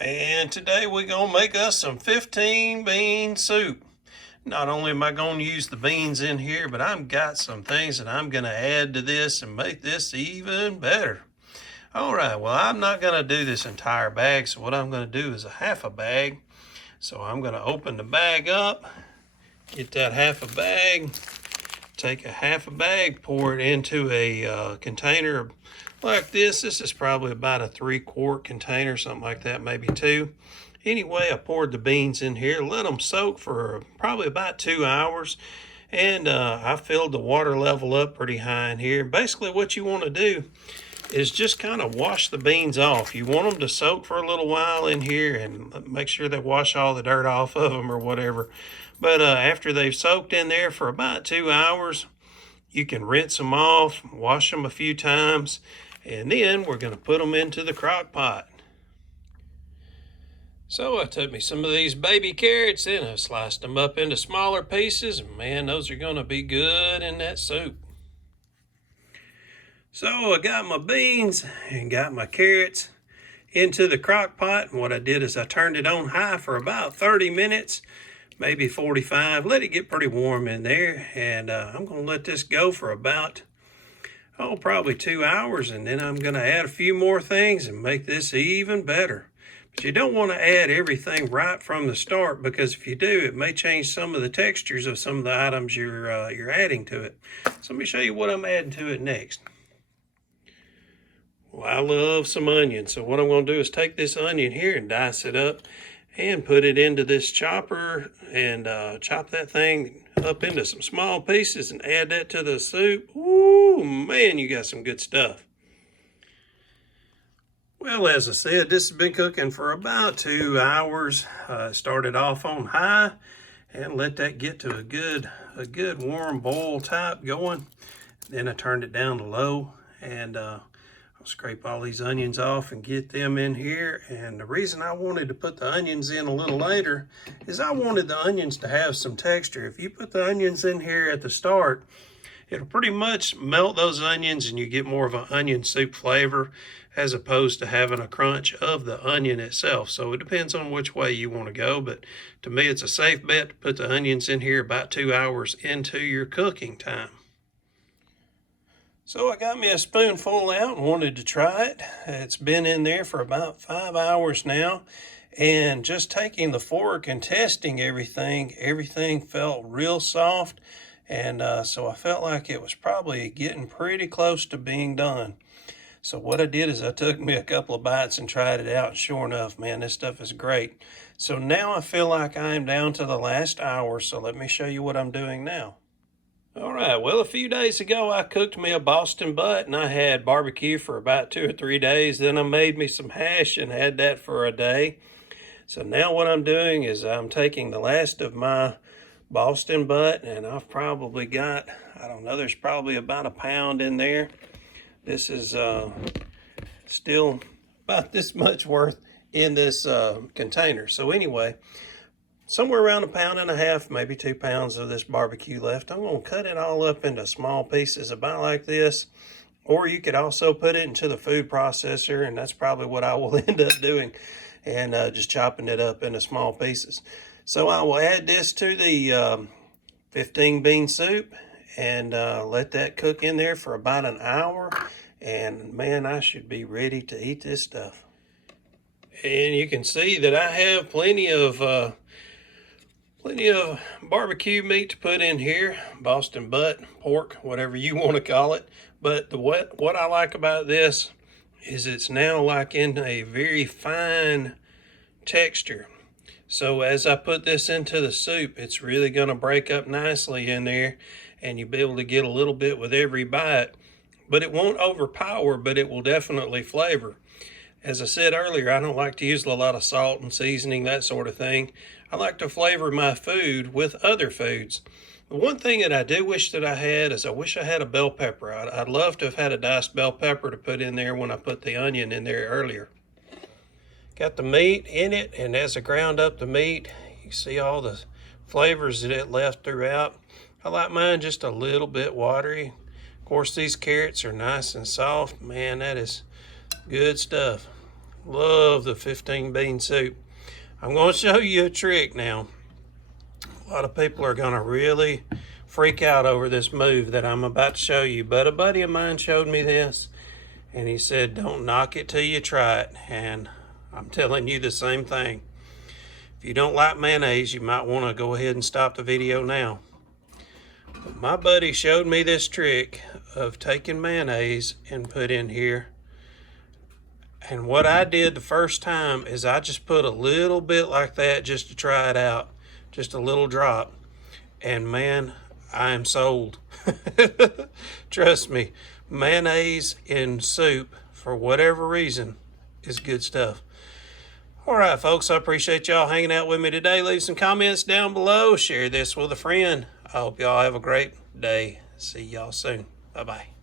And today we're going to make us some 15 bean soup. Not only am I going to use the beans in here, but I've got some things that I'm going to add to this and make this even better. All right, well, I'm not going to do this entire bag, so what I'm going to do is a half a bag. So I'm going to open the bag up, get that half a bag, take a half a bag, pour it into a container like this. This is probably about a 3-quart container, something like that, maybe 2. Anyway, I poured the beans in here, let them soak for probably about 2 hours, and I filled the water level up pretty high in here. Basically what you want to do is just kind of wash the beans off. You want them to soak for a little while in here and make sure they wash all the dirt off of them or whatever. But after they've soaked in there for about 2 hours, you can rinse them off, wash them a few times, and then we're going to put them into the crock pot. So I took me some of these baby carrots and I sliced them up into smaller pieces. And man, those are going to be good in that soup. So I got my beans and got my carrots into the crock pot. And what I did is I turned it on high for about 30 minutes, maybe 45. Let it get pretty warm in there. And I'm going to let this go for about, probably 2 hours. And then I'm going to add a few more things and make this even better. But you don't want to add everything right from the start, because if you do, it may change some of the textures of some of the items you're adding to it. So let me show you what I'm adding to it next. Well, I love some onion, so what I'm going to do is take this onion here and dice it up and put it into this chopper and chop that thing up into some small pieces and add that to the soup. Ooh, man, you got some good stuff. Well, as I said, this has been cooking for about 2 hours. Started off on high and let that get to a good warm boil type going. Then I turned it down to low, and I'll scrape all these onions off and get them in here. And the reason I wanted to put the onions in a little later is I wanted the onions to have some texture. If you put the onions in here at the start, it'll pretty much melt those onions and you get more of an onion soup flavor as opposed to having a crunch of the onion itself. So it depends on which way you want to go, but to me it's a safe bet to put the onions in here about 2 hours into your cooking time. So I got me a spoonful out and wanted to try it. It's been in there for about 5 hours now, and just taking the fork and testing everything felt real soft. And so I felt like it was probably getting pretty close to being done. So what I did is I took me a couple of bites and tried it out. And sure enough, man, this stuff is great. So now I feel like I'm down to the last hour. So let me show you what I'm doing now. All right, well, a few days ago, I cooked me a Boston butt, and I had barbecue for about 2 or 3 days. Then I made me some hash and had that for a day. So now what I'm doing is I'm taking the last of my Boston butt, and I've probably got, I don't know, there's probably about a pound in there. This is still about this much worth in this container. So anyway, somewhere around 1.5 pounds, maybe 2 pounds of this barbecue left. I'm going to cut it all up into small pieces about like this. Or you could also put it into the food processor, and that's probably what I will end up doing, and just chopping it up into small pieces. So I will add this to the 15 bean soup and let that cook in there for about an hour. And man, I should be ready to eat this stuff. And you can see that I have plenty of barbecue meat to put in here, Boston butt, pork, whatever you want to call it. But what I like about this is it's now like in a very fine texture. So as I put this into the soup, it's really going to break up nicely in there, and you'll be able to get a little bit with every bite. But it won't overpower, but it will definitely flavor. As I said earlier, I don't like to use a lot of salt and seasoning, that sort of thing. I like to flavor my food with other foods. The one thing that I do wish that I had is I wish I had a bell pepper. I'd love to have had a diced bell pepper to put in there when I put the onion in there earlier. Got the meat in it, and as I ground up the meat, you see all the flavors that it left throughout. I like mine just a little bit watery. Of course, these carrots are nice and soft. Man, that is good stuff. Love the 15 bean soup. I'm going to show you a trick now. A lot of people are going to really freak out over this move that I'm about to show you, but a buddy of mine showed me this, and he said, don't knock it till you try it, and I'm telling you the same thing. If you don't like mayonnaise, you might want to go ahead and stop the video now. But my buddy showed me this trick of taking mayonnaise and put in here, and what I did the first time is I just put a little bit like that just to try it out, just a little drop, and man, I am sold. Trust me, mayonnaise in soup, for whatever reason, is good stuff. All right, folks, I appreciate y'all hanging out with me today. Leave some comments down below. Share this with a friend. I hope y'all have a great day. See y'all soon. Bye-bye.